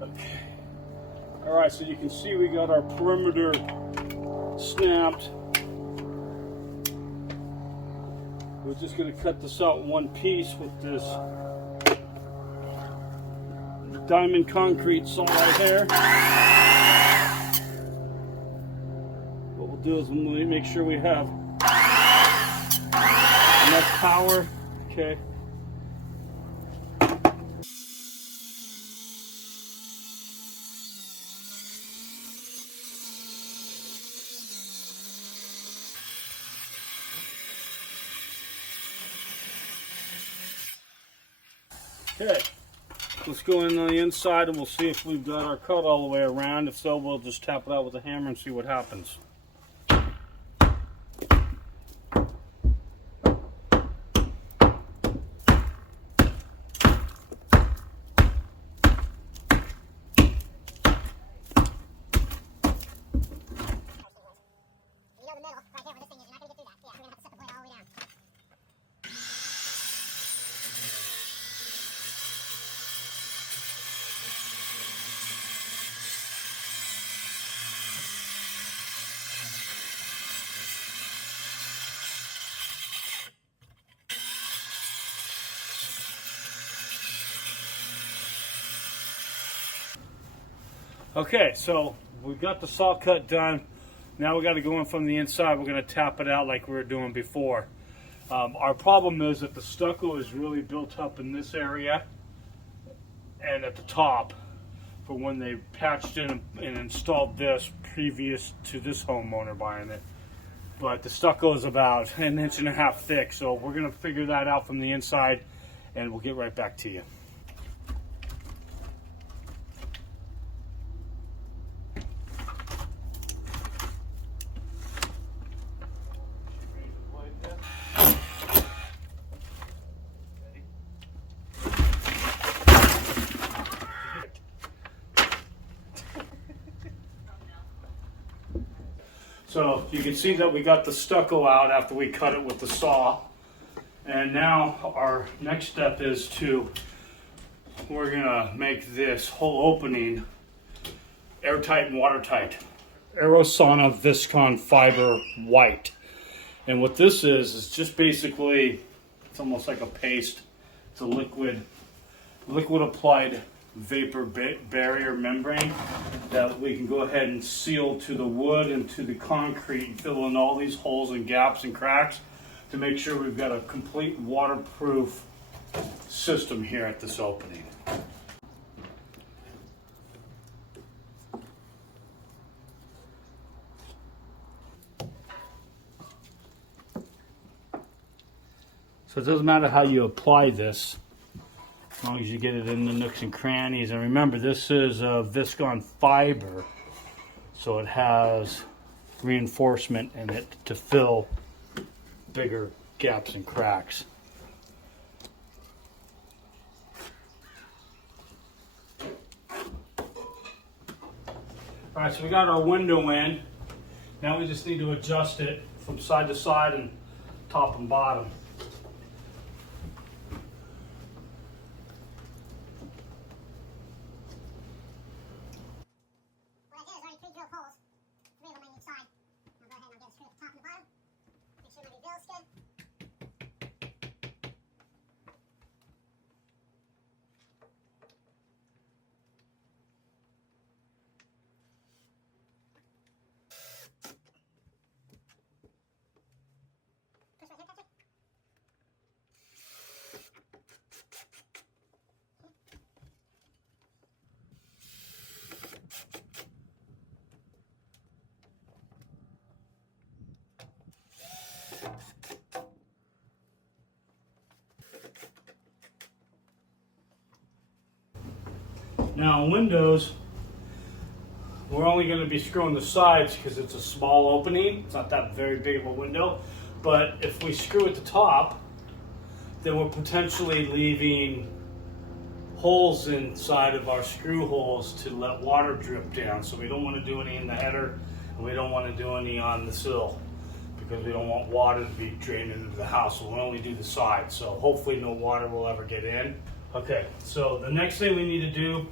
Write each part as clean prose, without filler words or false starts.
Okay. All right, so you can see we got our perimeter snapped. We're just going to cut this out in one piece with this diamond concrete saw right here. What we'll do is we'll make sure we have enough power. Okay. Okay, let's go in on the inside and we'll see if we've got our cut all the way around. If so, we'll just tap it out with a hammer and see what happens. Okay, so we got the saw cut done. Now we got to go in from the inside. We're going to tap it out like we were doing before. Our problem is that the stucco is really built up in this area and at the top for when they patched in and installed this previous to this homeowner buying it. But the stucco is about 1.5 inches thick, so we're going to figure that out from the inside and we'll get right back to you. So you can see that we got the stucco out after we cut it with the saw. And now our next step is we're gonna make this whole opening airtight and watertight. Aerosana Visconn Fibre white. And what this is just basically, it's almost like a paste. It's a liquid applied vapor barrier membrane that we can go ahead and seal to the wood and to the concrete and fill in all these holes and gaps and cracks to make sure we've got a complete waterproof system here at this opening. So it doesn't matter how you apply this, as long as you get it in the nooks and crannies. And remember, this is a Visconn fiber, so it has reinforcement in it to fill bigger gaps and cracks. All right, so we got our window in. Now we just need to adjust it from side to side and top and bottom. Now windows, we're only going to be screwing the sides because it's a small opening. It's not that very big of a window. But if we screw at the top, then we're potentially leaving holes inside of our screw holes to let water drip down. So we don't want to do any in the header, and we don't want to do any on the sill because we don't want water to be drained into the house. So we'll only do the sides. So hopefully no water will ever get in. Okay, so the next thing we need to do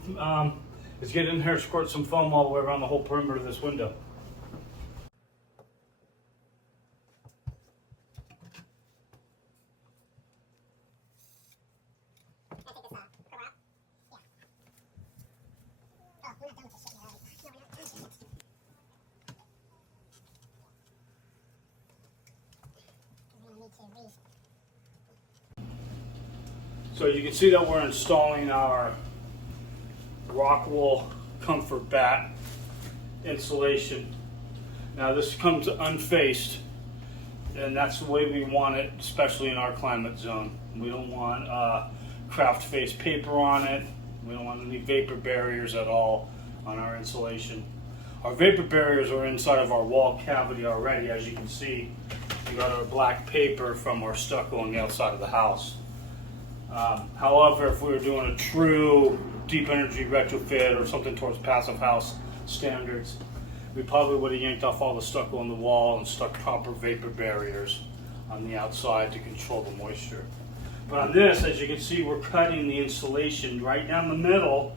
is get in here, squirt some foam all the way around the whole perimeter of this window. So you can see that we're installing our rock wool comfort bat insulation. Now this comes unfaced, and that's the way we want it, especially in our climate zone. We don't want craft face paper on it. We don't want any vapor barriers at all on our insulation. Our vapor barriers are inside of our wall cavity already. As you can see, we got our black paper from our stucco on the outside of the house. However, if we were doing a true deep energy retrofit or something towards passive house standards, we probably would have yanked off all the stucco on the wall and stuck proper vapor barriers on the outside to control the moisture. But on this, as you can see, we're cutting the insulation right down the middle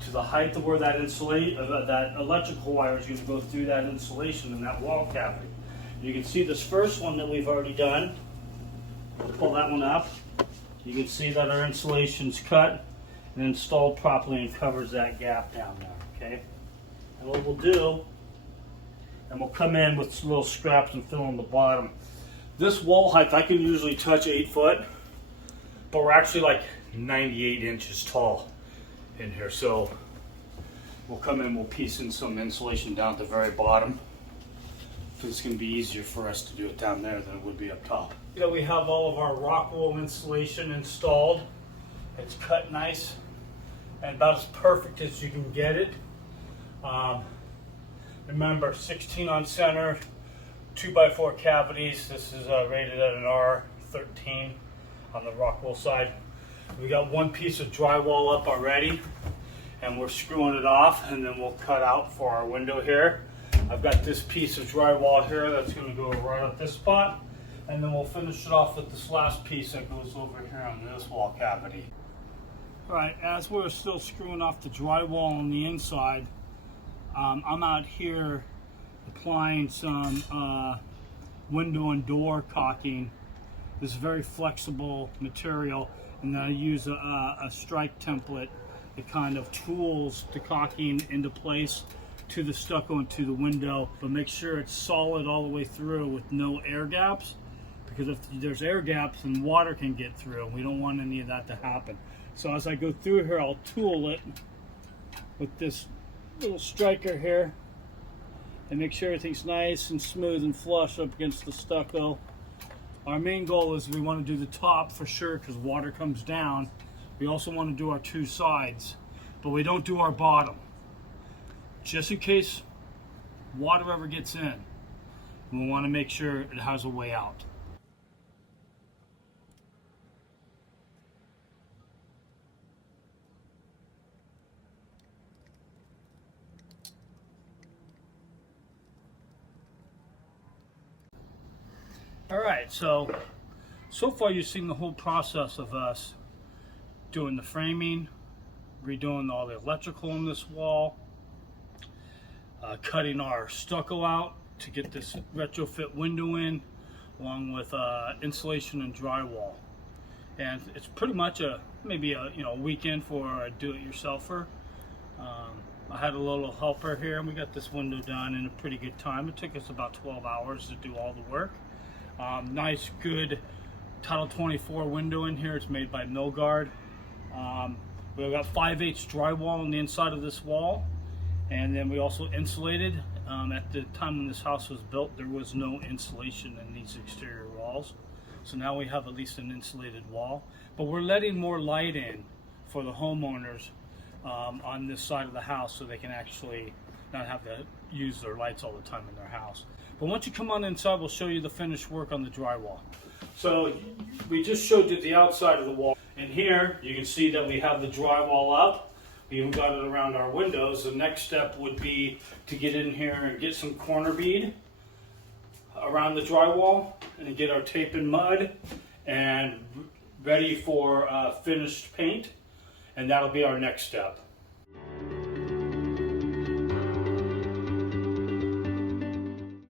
to the height of where that that electrical wire is going to go through that insulation in that wall cavity. You can see this first one that we've already done. We'll pull that one up. You can see that our insulation's cut and installed properly and covers that gap down there, okay? And what we'll do, and we'll come in with some little scraps and fill in the bottom. This wall height, I can usually touch 8 foot, but we're actually like 98 inches tall in here. So we'll come in, we'll piece in some insulation down at the very bottom. It's going to be easier for us to do it down there than it would be up top. You know, we have all of our rock wool insulation installed. It's cut nice and about as perfect as you can get it. Remember, 16 on center, 2x4 cavities. This is rated at an R13 on the rock wool side. We got one piece of drywall up already, and we're screwing it off, and then we'll cut out for our window here. I've got this piece of drywall here that's going to go right at this spot, and then we'll finish it off with this last piece that goes over here on this wall cavity. Alright, as we're still screwing off the drywall on the inside, I'm out here applying some window and door caulking. This is very flexible material, and then I use a strike template that kind of tools the caulking into place to the stucco and to the window, but make sure it's solid all the way through with no air gaps, because if there's air gaps, then water can get through. We don't want any of that to happen. So as I go through here, I'll tool it with this little striker here and make sure everything's nice and smooth and flush up against the stucco. Our main goal is we want to do the top for sure because water comes down. We also want to do our two sides, but we don't do our bottom, just in case water ever gets in. We want to make sure it has a way out. All right, so far you've seen the whole process of us doing the framing, redoing all the electrical on this wall, cutting our stucco out to get this retrofit window in, along with insulation and drywall. And it's pretty much maybe a weekend for a do-it-yourselfer. I had a little helper here, and we got this window done in a pretty good time. It took us about 12 hours to do all the work. Nice, good Title 24 window in here. It's made by Milgard. We've got 5/8 drywall on the inside of this wall, and then we also insulated. At the time when this house was built, there was no insulation in these exterior walls, so now we have at least an insulated wall. But we're letting more light in for the homeowners on this side of the house, so they can actually not have to use their lights all the time in their house. But once you come on inside, we'll show you the finished work on the drywall. So we just showed you the outside of the wall. And here you can see that we have the drywall up. We even got it around our windows. The next step would be to get in here and get some corner bead around the drywall and get our tape and mud and ready for finished paint. And that'll be our next step.